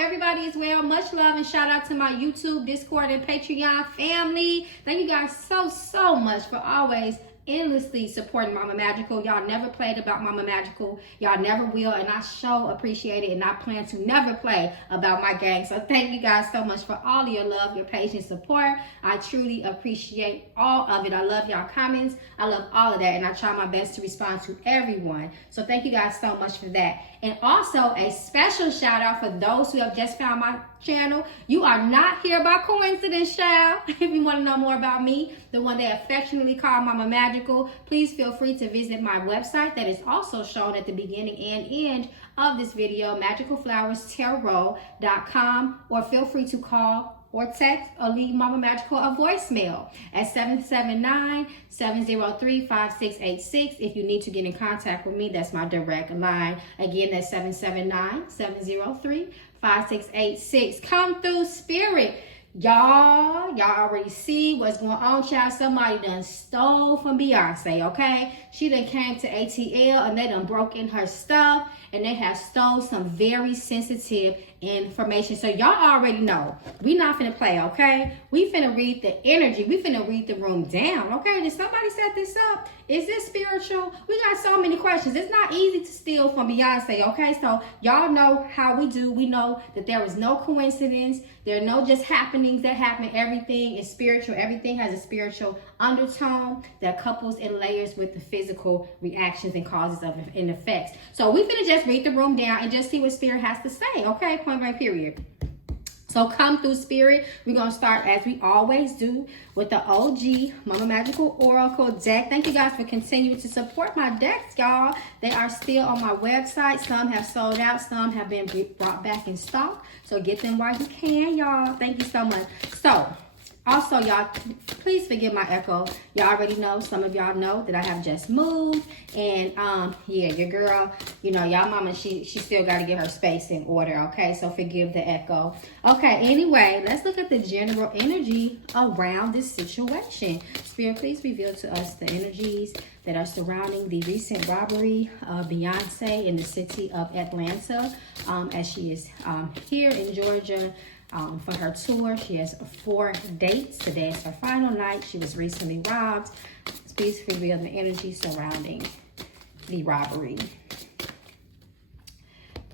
everybody is well. Much love and shout out to my YouTube, Discord, and Patreon family. Thank you guys so much for always endlessly supporting Mama Magical. Y'all never played about Mama Magical. Y'all never will, and I so appreciate it, and I plan to never play about my gang. So thank you guys so much for all of your love, your patience, support. I truly appreciate all of it. I love y'all comments. I love all of that, and I try my best to respond to everyone. So thank you guys so much for that. And also a special shout out for those who have just found my channel. You are not here by coincidence, child. If you want to know more about me, the one they affectionately call Mama Magical, please feel free to visit my website that is also shown at the beginning and end of this video, magicalflowerstarot.com, or feel free to call or text or leave Mama Magical a voicemail at 779-703-5686. If you need to get in contact with me, that's my direct line. Again, that's 779-703-5686. Come through, spirit. Y'all already see what's going on, child. Somebody done stole from Beyonce, okay? She done came to ATL and they done broke in her stuff, and they have stole some very sensitive information. So y'all already know we not finna play, okay? We finna read the energy. We finna read the room down, okay? Did somebody set this up? Is this spiritual? We got so many questions. It's not easy to steal from Beyonce, okay? So y'all know how we do. We know that there is no coincidence. There are no just happenings that happen. Everything is spiritual. Everything has a spiritual undertone that couples and layers with the physical reactions and causes of and effects. So we finna just read the room down and just see what spirit has to say, okay? Point blank period. So come through, spirit. We're going to start, as we always do, with the OG Mama Magical Oracle deck. Thank you guys for continuing to support my decks, y'all. They are still on my website. Some have sold out. Some have been brought back in stock. So get them while you can, y'all. Thank you so much. So, also, y'all, please forgive my echo. Y'all already know, some of y'all know that I have just moved. And, yeah, your girl, you know, y'all mama, she still got to get her space in order, okay? So forgive the echo. Okay, anyway, let's look at the general energy around this situation. Spirit, please reveal to us the energies that are surrounding the recent robbery of Beyonce in the city of Atlanta, as she is here in Georgia. For her tour. She has 4 dates. Today is her final night. She was recently robbed. Please reveal the energy surrounding the robbery.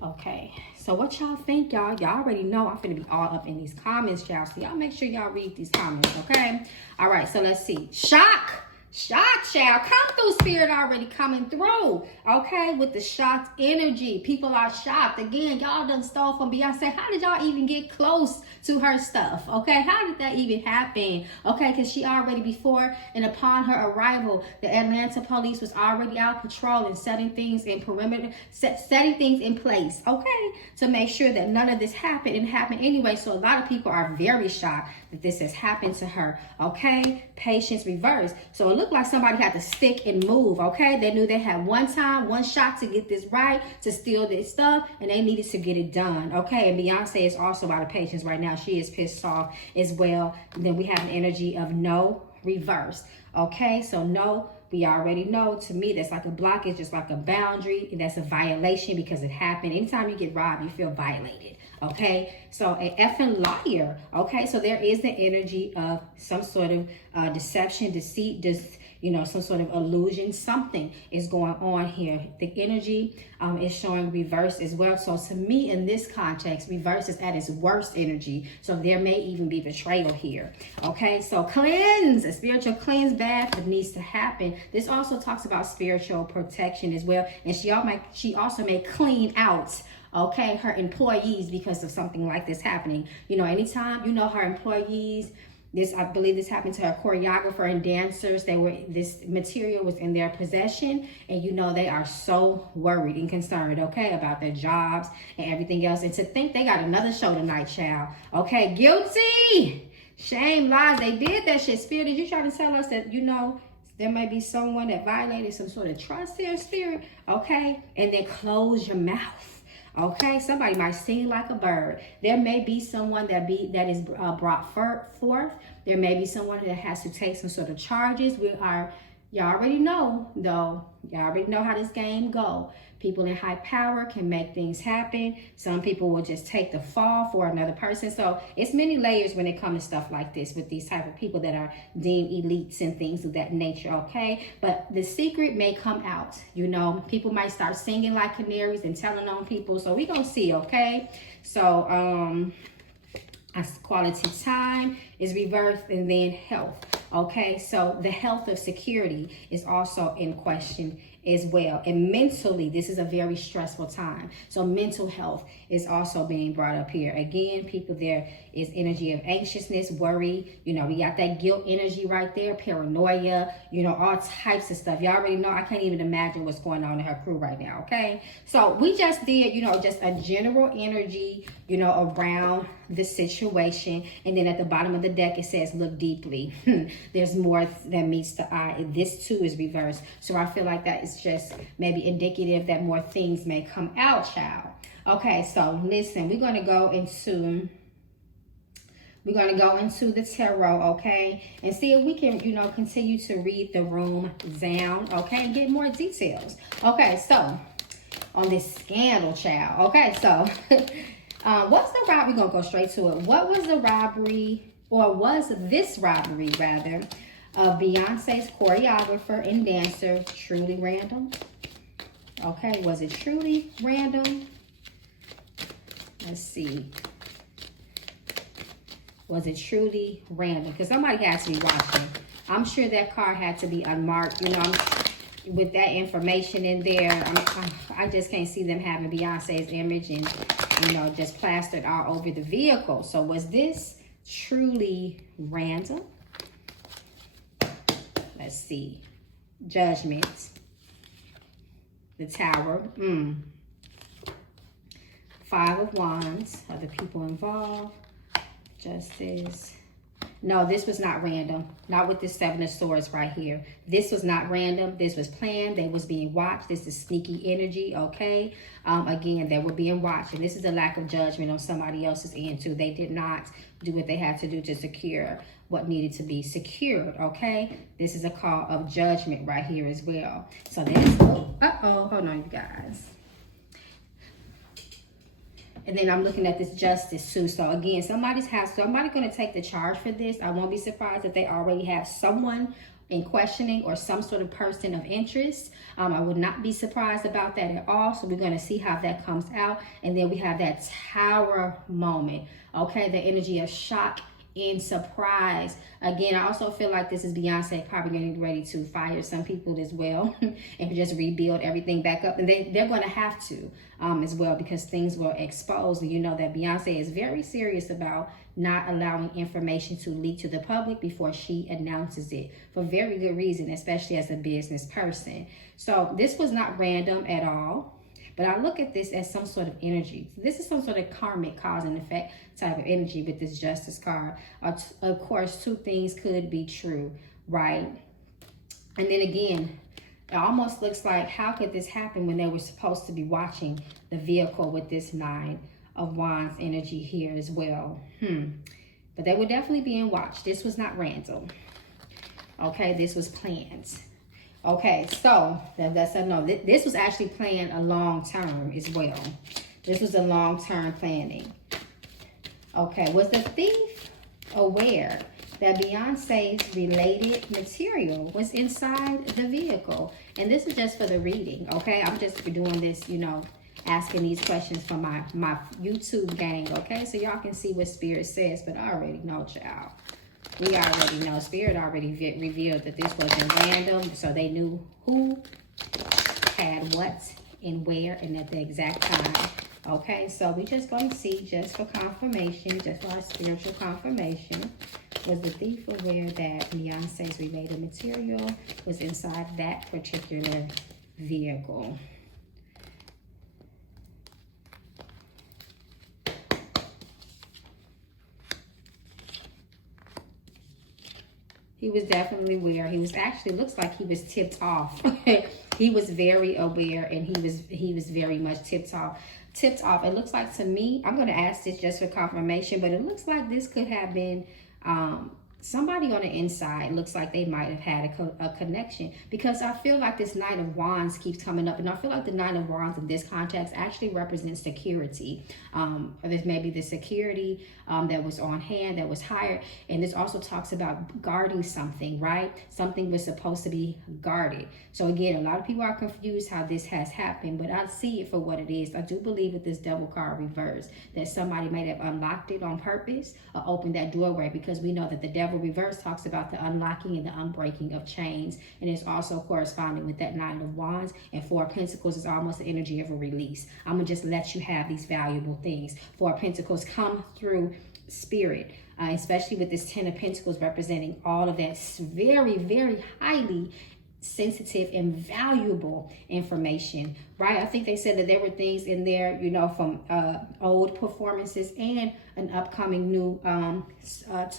Okay, so what y'all think, y'all? Y'all already know I'm finna be all up in these comments, y'all. So y'all make sure y'all read these comments, okay? All right, so let's see. Shock, child. Come through, spirit already coming through, okay? With the shocked energy. People are shocked. Again, y'all done stole from Beyonce. How did y'all even get close to her stuff, okay? How did that even happen, okay? Because she already before and upon her arrival, the Atlanta police was already out patrolling, setting things in perimeter, setting things in place, okay? To make sure that none of this happened and happened anyway. So a lot of people are very shocked that this has happened to her, okay? Patience reversed. So it looked like somebody had to stick and move, okay? They knew they had one time, one shot to get this right, to steal this stuff, and they needed to get it done, okay? And Beyonce is also out of patience right now. She is pissed off as well. And then we have an energy of no reverse, okay? So no, we already know. To me, that's like a blockage, just like a boundary. And that's a violation because it happened. Anytime you get robbed, you feel violated, okay? So an effing liar, okay? So there is the energy of some sort of deception, deceit, you know, some sort of illusion. Something is going on here. The energy is showing reverse as well. So to me, in this context, reverse is at its worst energy. So there may even be betrayal here. Okay, so cleanse, a spiritual cleanse bath that needs to happen. This also talks about spiritual protection as well. And she also may clean out, okay, her employees because of something like this happening. You know, anytime, you know, her employees, I believe this happened to her choreographer and dancers. This material was in their possession, and you know they are so worried and concerned, okay, about their jobs and everything else. And to think they got another show tonight, child. Okay, guilty, shame, lies. They did that shit. Spirit, did you try to tell us that, you know, there may be someone that violated some sort of trust here, spirit? Okay, and then close your mouth. Okay, somebody might sing like a bird. There may be someone that is brought forth. There may be someone that has to take some sort of charges. Y'all already know, though. Y'all already know how this game go. People in high power can make things happen. Some people will just take the fall for another person. So it's many layers when it comes to stuff like this with these type of people that are deemed elites and things of that nature, okay? But the secret may come out, you know. People might start singing like canaries and telling on people. So we gonna see, okay? So, quality time is reversed, and then health. Okay, so the health of security is also in question as well. And mentally, this is a very stressful time. So mental health is also being brought up here. Again, people, there is energy of anxiousness, worry. You know, we got that guilt energy right there, paranoia, you know, all types of stuff. Y'all already know. I can't even imagine what's going on in her crew right now, okay? So we just did, you know, just a general energy, you know, around the situation. And then at the bottom of the deck, it says, look deeply. There's more that meets the eye. This too is reversed. So I feel like that is just maybe indicative that more things may come out, child. Okay, so listen, we're going to go into the tarot, okay, and see if we can, you know, continue to read the room down, okay, and get more details. Okay, so on this scandal, child. Okay, so what's the robbery? We're going to go straight to it. What was the robbery, or was this robbery, rather, of Beyonce's choreographer and dancer truly random? Okay, was it truly random? Let's see. Was it truly random? Because somebody has to be watching. I'm sure that car had to be unmarked. You know, with that information in there, I just can't see them having Beyonce's image and, you know, just plastered all over the vehicle. So was this truly random? Let's see. Judgment. The Tower. 5 of Wands. Other people involved. Justice. No, this was not random. Not with this 7 of Swords right here. This was not random. This was planned. They was being watched. This is sneaky energy, okay? Again, they were being watched. And this is a lack of judgment on somebody else's end, too. They did not do what they had to do to secure what needed to be secured, okay? This is a call of judgment right here as well. So that's, hold on, you guys. And then I'm looking at this justice too. So again, somebody's going to take the charge for this. I won't be surprised if they already have someone in questioning or some sort of person of interest. I would not be surprised about that at all. So we're going to see how that comes out. And then we have that Tower moment. Okay, the energy of shock and surprise. Again, I also feel like this is Beyonce probably getting ready to fire some people as well and just rebuild everything back up. And they're going to have to as well, because things were exposed. And you know that Beyonce is very serious about not allowing information to leak to the public before she announces it, for very good reason, especially as a business person. So this was not random at all. But I look at this as some sort of energy. This is some sort of karmic cause and effect type of energy with this justice card. Of course, 2 things could be true, right? And then again, it almost looks like, how could this happen when they were supposed to be watching the vehicle with this 9 of Wands energy here as well? But they were definitely being watched. This was not random. Okay, this was planned. Okay, so that's a no. This was actually planned a long term as well. This was a long-term planning. Okay, was the thief aware that Beyonce's related material was inside the vehicle? And this is just for the reading, okay? I'm just doing this, you know, asking these questions for my YouTube gang, okay? So y'all can see what Spirit says, but I already know, child. We already know. Spirit already revealed that this wasn't random, so they knew who had what and where and at the exact time. Okay, so we just going to see, just for confirmation, just for our spiritual confirmation. Was the thief aware that Beyonce's related material was inside that particular vehicle? He was definitely aware. He was actually, looks like he was tipped off. He was very aware, and he was very much tipped off. It looks like to me, I'm going to ask this just for confirmation, but it looks like this could have been somebody on the inside looks like they might have had a connection, because I feel like this Knight of Wands keeps coming up, and I feel like the Knight of Wands in this context actually represents security. Or there's maybe the security that was on hand, that was hired, and this also talks about guarding something, right? Something was supposed to be guarded. So again, a lot of people are confused how this has happened, but I see it for what it is. I do believe with this Devil card reverse that somebody might have unlocked it on purpose or opened that doorway, because we know that the Devil reverse talks about the unlocking and the unbreaking of chains, and it's also corresponding with that Nine of Wands, and Four of Pentacles is almost the energy of a release. I'm gonna just let you have these valuable things. Four of Pentacles come through spirit, especially with this Ten of Pentacles representing all of that very, very highly sensitive and valuable information, right? I think they said that there were things in there, you know, from old performances and an upcoming new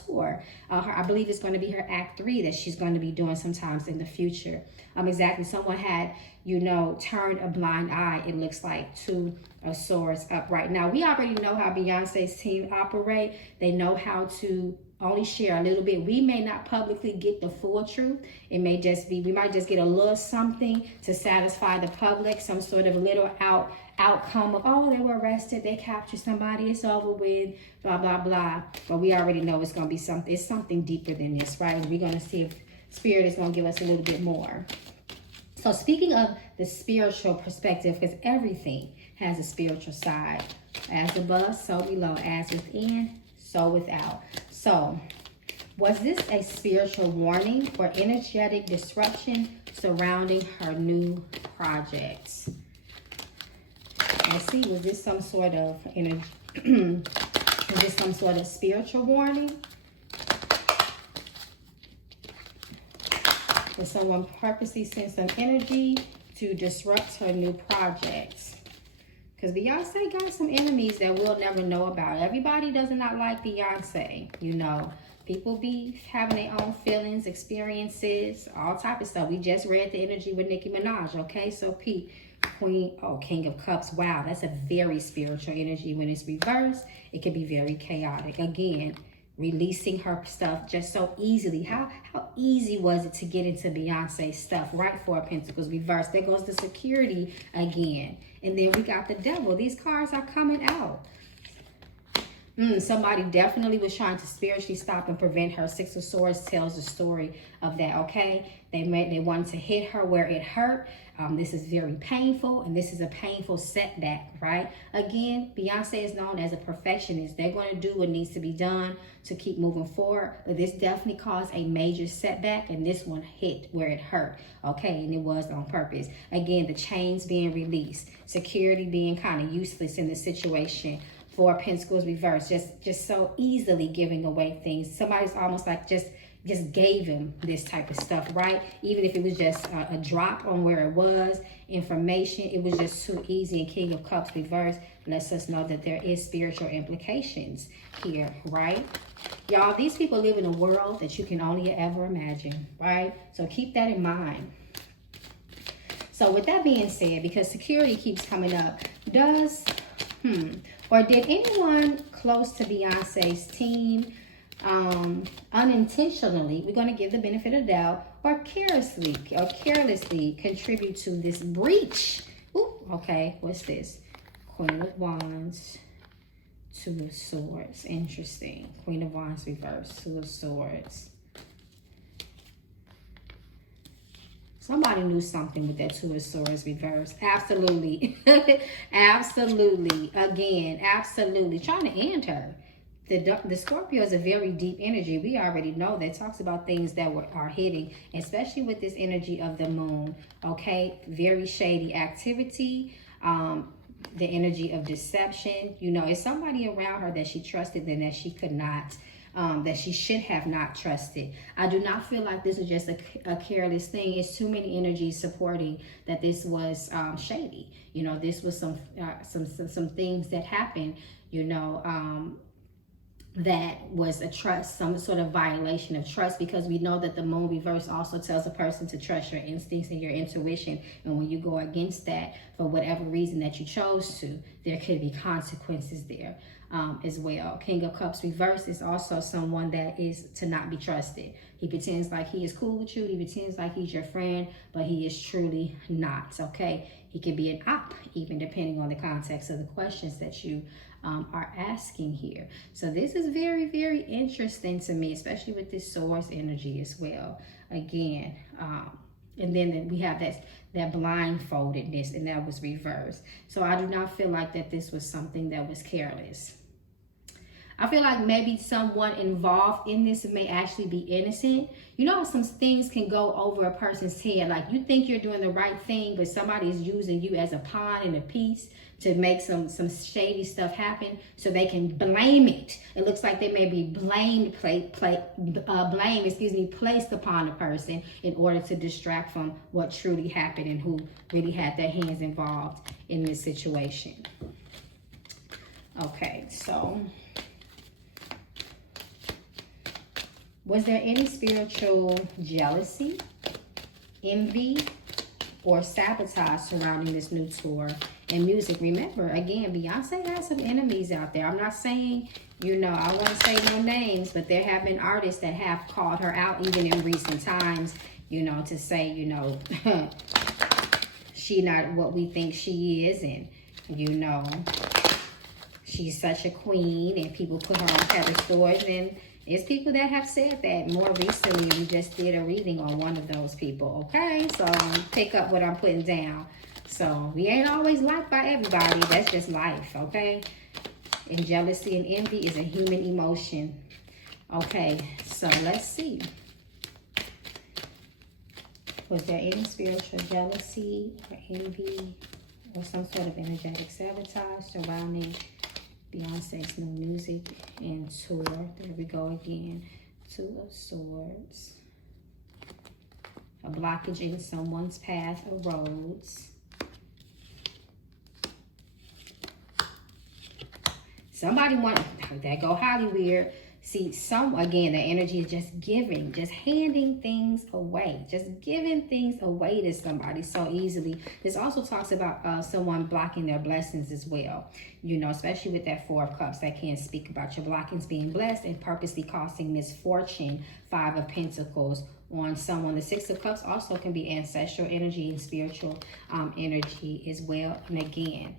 tour. I believe it's going to be her Act 3 that she's going to be doing sometimes in the future. Exactly. Someone had, you know, turned a blind eye, it looks like, to a Swords up right now. We already know how Beyonce's team operate. They know how to only share a little bit. We may not publicly get the full truth. It may just be, we might just get a little something to satisfy the public, some sort of little outcome of, oh, they were arrested, they captured somebody, it's over with, blah, blah, blah. But we already know it's going to be something, it's something deeper than this, right? We're going to see if Spirit is going to give us a little bit more. So speaking of the spiritual perspective, because everything has a spiritual side. As above, so below. As within, so without. So, was this a spiritual warning for energetic disruption surrounding her new projects? Let's see, was this some sort of energy? Was this some sort of spiritual warning? Did someone purposely send some energy to disrupt her new projects? Because Beyonce got some enemies that we'll never know about. Everybody does not like Beyonce, you know. People be having their own feelings, experiences, all type of stuff. We just read the energy with Nicki Minaj, okay? So Pete, Queen, oh, King of Cups. Wow, that's a very spiritual energy. When it's reversed, it can be very chaotic. Again, releasing her stuff just so easily. How easy was it to get into Beyonce's stuff? Right? Four of Pentacles reversed. There goes the security again. And then we got the Devil. These cards are coming out. Somebody definitely was trying to spiritually stop and prevent her. Six of Swords tells the story of that, okay? They wanted to hit her where it hurt. This is very painful, and this is a painful setback, right? Again, Beyonce is known as a perfectionist. They're going to do what needs to be done to keep moving forward. But this definitely caused a major setback, and this one hit where it hurt, okay? And it was on purpose. Again, the chains being released, security being kind of useless in the situation. Four of Pentacles reversed, just so easily giving away things. Somebody's almost like just gave him this type of stuff, right? Even if it was just a drop on where it was, information, it was just too easy. And King of Cups reversed lets us know that there is spiritual implications here, right? Y'all, these people live in a world that you can only ever imagine, right? So keep that in mind. So with that being said, because security keeps coming up, or did anyone close to Beyonce's team unintentionally, we're going to give the benefit of doubt, or carelessly contribute to this breach? Ooh, okay, what's this? Queen of Wands, Two of Swords. Interesting. Queen of Wands reversed, Two of Swords. Somebody knew something with that Two of Swords reverse. Absolutely. Absolutely. Again, absolutely. Trying to end her. The Scorpio is a very deep energy. We already know that. It talks about things that are hitting, especially with this energy of the moon. Okay? Very shady activity. The energy of deception. You know, it's somebody around her that she trusted and that she could not. That she should have not trusted. I do not feel like this is just a careless thing. It's too many energies supporting that this was shady. You know, this was some things that happened, you know, that was a trust, some sort of violation of trust, because we know that the moon reverse also tells a person to trust your instincts and your intuition. And when you go against that for whatever reason that you chose to, there could be consequences there as well. King of Cups reverse is also someone that is to not be trusted. He pretends like he is cool with you. He pretends like he's your friend, but he is truly not, okay? He could be an op, even depending on the context of the questions that you are asking here. So this is very, very interesting to me, especially with this source energy as well. Again, and then we have that blindfoldedness, and that was reversed. So I do not feel like that this was something that was careless. I feel like maybe someone involved in this may actually be innocent. You know, some things can go over a person's head. Like, you think you're doing the right thing, but somebody is using you as a pawn and a piece to make some shady stuff happen, so they can blame it. It looks like they may be placed upon a person in order to distract from what truly happened and who really had their hands involved in this situation. Okay, so was there any spiritual jealousy, envy, or sabotage surrounding this new tour and music? Remember, again, Beyonce has some enemies out there. I'm not saying, you know, I won't say no names, but there have been artists that have called her out even in recent times, you know, to say, you know, she not what we think she is, and, you know, she's such a queen, and people put her on pedestals, and it's people that have said that more recently. We just did a reading on one of those people, okay? So pick up what I'm putting down. So we ain't always liked by everybody. That's just life, okay? And jealousy and envy is a human emotion. Okay, so let's see. Was there any spiritual jealousy or envy or some sort of energetic sabotage surrounding Beyonce's new music and tour? There we go again. Two of Swords. A blockage in someone's path or roads. Somebody want that go Hollywood. See, again, the energy is just giving, just handing things away, just giving things away to somebody so easily. This also talks about someone blocking their blessings as well, you know, especially with that Four of Cups. That can speak about your blockings being blessed and purposely causing misfortune. Five of Pentacles on someone. The Six of Cups also can be ancestral energy and spiritual energy as well. And again,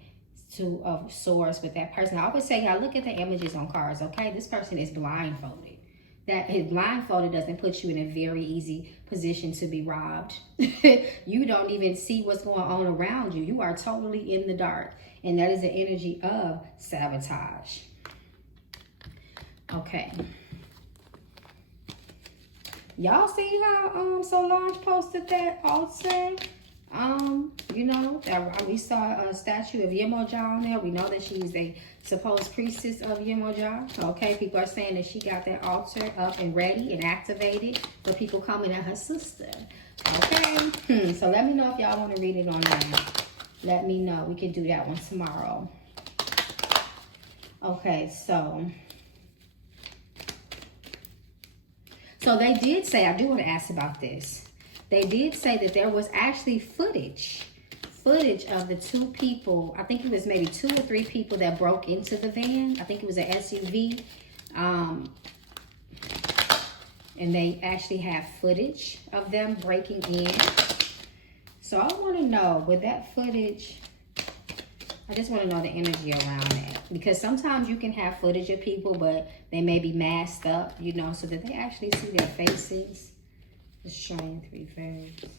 Two of Swords with that person. I always say, y'all, look at the images on cards, okay? This person is blindfolded. That his blindfolded doesn't put you in a very easy position to be robbed. You don't even see what's going on around you. You are totally in the dark. And that is the energy of sabotage. Okay. Y'all see how Solange posted that also? You know, that we saw a statue of Yemoja on there. We know that she's a supposed priestess of Yemoja. Okay, people are saying that she got that altar up and ready and activated for people coming at her sister. Okay, so let me know if y'all want to read it on that. Let me know. We can do that one tomorrow. Okay, so they did say, I do want to ask about this. They did say that there was actually footage of the two people. I think it was maybe 2 or 3 people that broke into the van. I think it was an SUV. And they actually have footage of them breaking in. So I want to know, with that footage, I just want to know the energy around that. Because sometimes you can have footage of people, but they may be masked up, you know, so that they actually see their faces. The Strength reverse.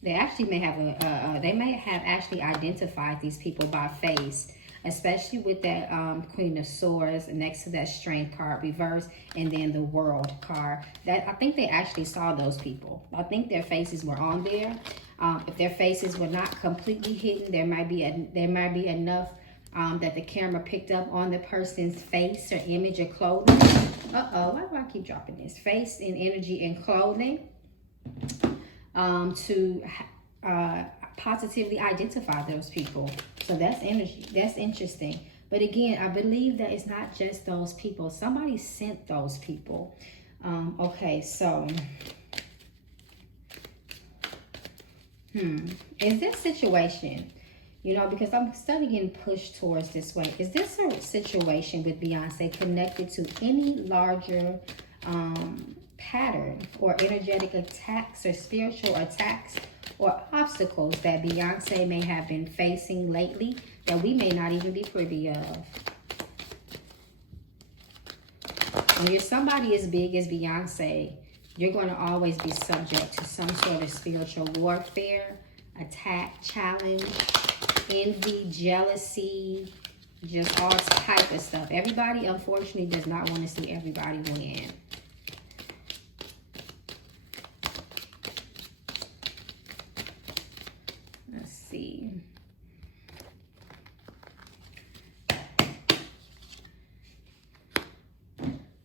They actually may have they may have actually identified these people by face, especially with that Queen of Swords next to that Strength card reverse, and then the World card. That I think they actually saw those people. I think their faces were on there. If their faces were not completely hidden, there might be enough that the camera picked up on the person's face or image or clothing. Why do I keep dropping this? Face and energy and clothing to positively identify those people. So that's energy. That's interesting. But again, I believe that it's not just those people. Somebody sent those people. Okay, so is this situation, you know, because I'm starting getting pushed towards this way. Is this a situation with Beyonce connected to any larger pattern or energetic attacks or spiritual attacks or obstacles that Beyonce may have been facing lately that we may not even be privy of? When you're somebody as big as Beyonce, you're going to always be subject to some sort of spiritual warfare, attack, challenge, envy, jealousy, just all type of stuff. Everybody, unfortunately, does not want to see everybody win. Let's see.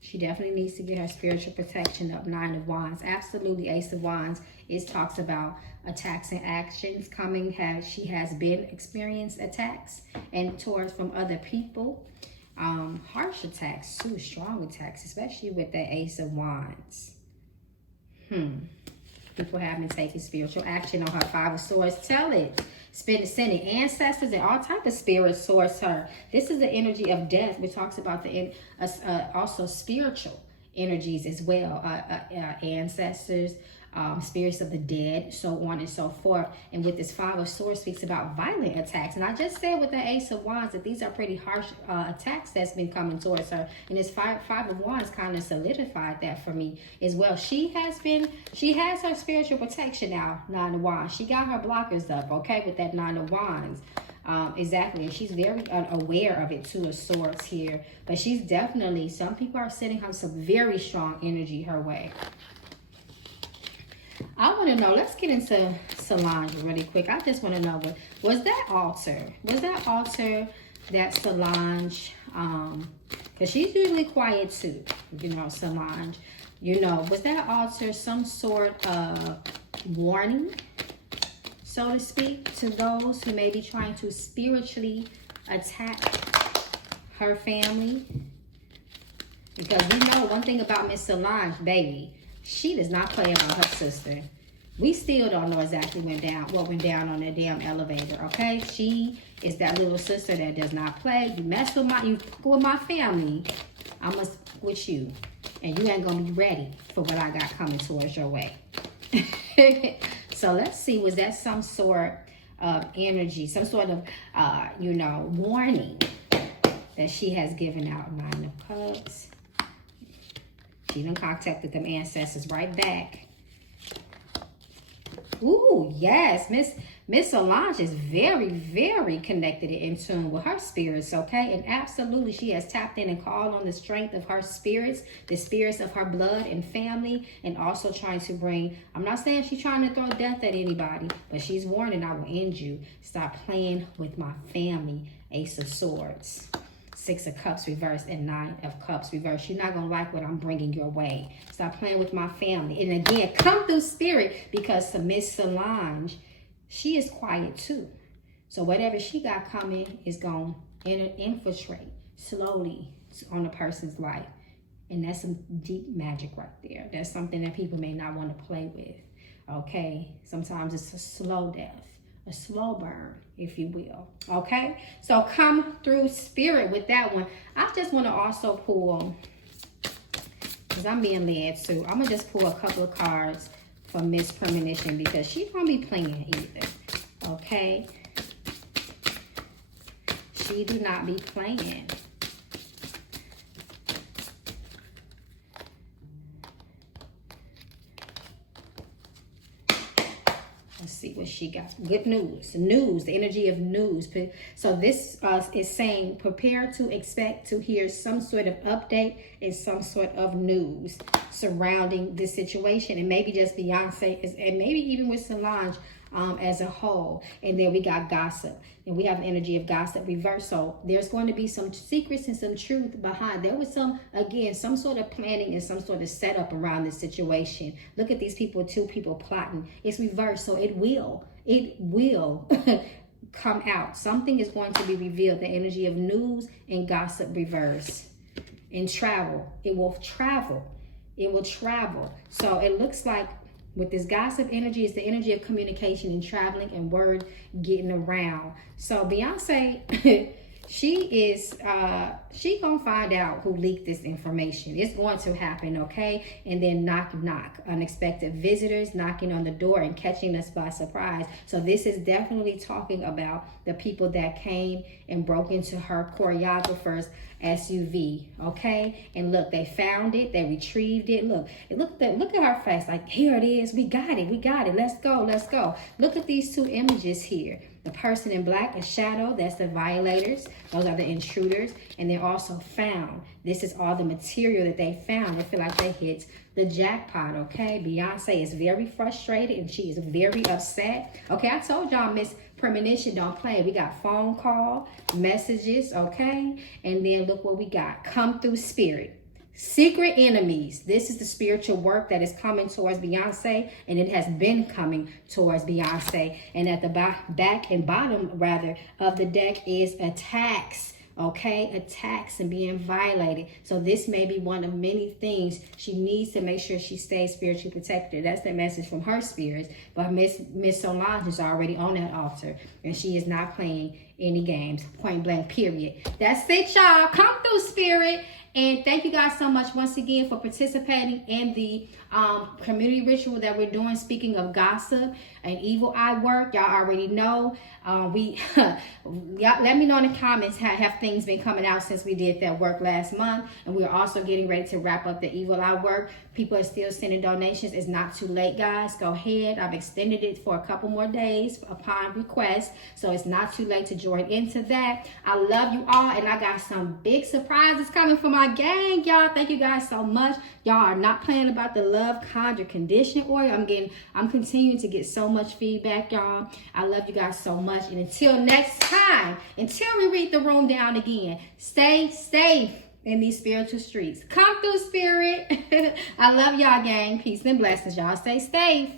She definitely needs to get her spiritual protection up. 9 of Wands. Absolutely. Ace of Wands. It talks about attacks and actions coming. She has been experienced attacks and towards from other people. Harsh attacks too. Strong attacks. Especially with the Ace of Wands. People have been taking spiritual action on her. 5 of Swords. Tell it. Sending ancestors and all type of spirits towards her. This is the energy of death, which talks about the also spiritual energies as well. Ancestors, spirits of the dead, so on and so forth. And with this 5 of Swords speaks about violent attacks. And I just said with the Ace of Wands that these are pretty harsh attacks that's been coming towards her. And this 5 of Wands kind of solidified that for me as well. She has her spiritual protection now, 9 of Wands. She got her blockers up, okay, with that 9 of Wands. Exactly, and she's very aware of it, 2 of Swords here. But she's definitely, some people are sending her some very strong energy her way. I want to know, let's get into Solange really quick. I just want to know, was that altar that Solange, because she's usually quiet too, you know, Solange, you know, was that altar some sort of warning, so to speak, to those who may be trying to spiritually attack her family? Because we know one thing about Miss Solange, baby, she does not play about her sister. We still don't know exactly what went down on that damn elevator, okay? She is that little sister that does not play. You mess with my family, I must with you. And you ain't gonna be ready for what I got coming towards your way. So let's see, was that some sort of energy, some sort of, you know, warning that she has given out? 9 of Cups. She done contacted them ancestors right back. Ooh, yes. Miss Solange is very, very connected and in tune with her spirits, okay? And absolutely, she has tapped in and called on the strength of her spirits, the spirits of her blood and family, and also trying to bring, I'm not saying she's trying to throw death at anybody, but she's warning, I will end you. Stop playing with my family. Ace of Swords. 6 of Cups reversed and 9 of Cups reversed. You're not going to like what I'm bringing your way. Stop playing with my family. And again, come through spirit, because to Miss Solange, she is quiet too. So whatever she got coming is going to infiltrate slowly on a person's life. And that's some deep magic right there. That's something that people may not want to play with. Okay? Sometimes it's a slow death. A slow burn, if you will. Okay? So come through spirit with that one. I just want to also pull, because I'm being led to, I'm going to just pull a couple of cards for Miss Premonition, because she don't be playing either. Okay? She do not be playing. Let's see what she got. Good news. News. The energy of news. So this is saying prepare to expect to hear some sort of update and some sort of news surrounding this situation. And maybe just Beyonce, and maybe even with Solange as a whole. And then we got gossip. And we have an energy of gossip reverse. So there's going to be some secrets and some truth behind. There was some sort of planning and some sort of setup around this situation. Look at these people, 2 people plotting. It's reversed. So it will come out. Something is going to be revealed. The energy of news and gossip reverse. And travel. It will travel. It will travel. So it looks like with this gossip energy, it's the energy of communication and traveling and word getting around. So Beyonce, she gonna find out who leaked this information. It's going to happen, okay? And then knock, knock. Unexpected visitors knocking on the door and catching us by surprise. So this is definitely talking about the people that came and broke into her choreographer's SUV, okay? And look, they found it, they retrieved it. Look at her face, like, here it is, we got it, let's go, let's go. Look at these two images here. The person in black, a shadow, that's the violators. Those are the intruders. And they're also found. This is all the material that they found. They feel like they hit the jackpot, okay? Beyonce is very frustrated and she is very upset. Okay, I told y'all Miss Premonition don't play. We got phone call, messages, okay? And then look what we got. Come through spirit. Secret enemies. This is the spiritual work that is coming towards Beyonce, and it has been coming towards Beyonce. And at the back and bottom, rather, of the deck is attacks. Okay, attacks and being violated. So this may be one of many things she needs to make sure she stays spiritually protected. That's the message from her spirits. But Miss Solange is already on that altar, and she is not playing any games. Point blank, period. That's it, y'all. Come through, spirit. And thank you guys so much once again for participating in the community ritual that we're doing. Speaking of gossip and evil eye work, y'all already know. Y'all let me know in the comments how have things been coming out since we did that work last month. And we're also getting ready to wrap up the evil eye work. People are still sending donations. It's not too late, guys. Go ahead. I've extended it for a couple more days upon request. So it's not too late to join into that. I love you all. And I got some big surprises coming for my gang, y'all. Thank you guys so much. Y'all are not playing about the Love Conjure Condition oil. I'm continuing to get so much feedback, y'all. I love you guys so much. And until next time, until we read the room down again, stay safe in these spiritual streets. Come through, spirit. I love y'all, gang. Peace and blessings, y'all. Stay safe.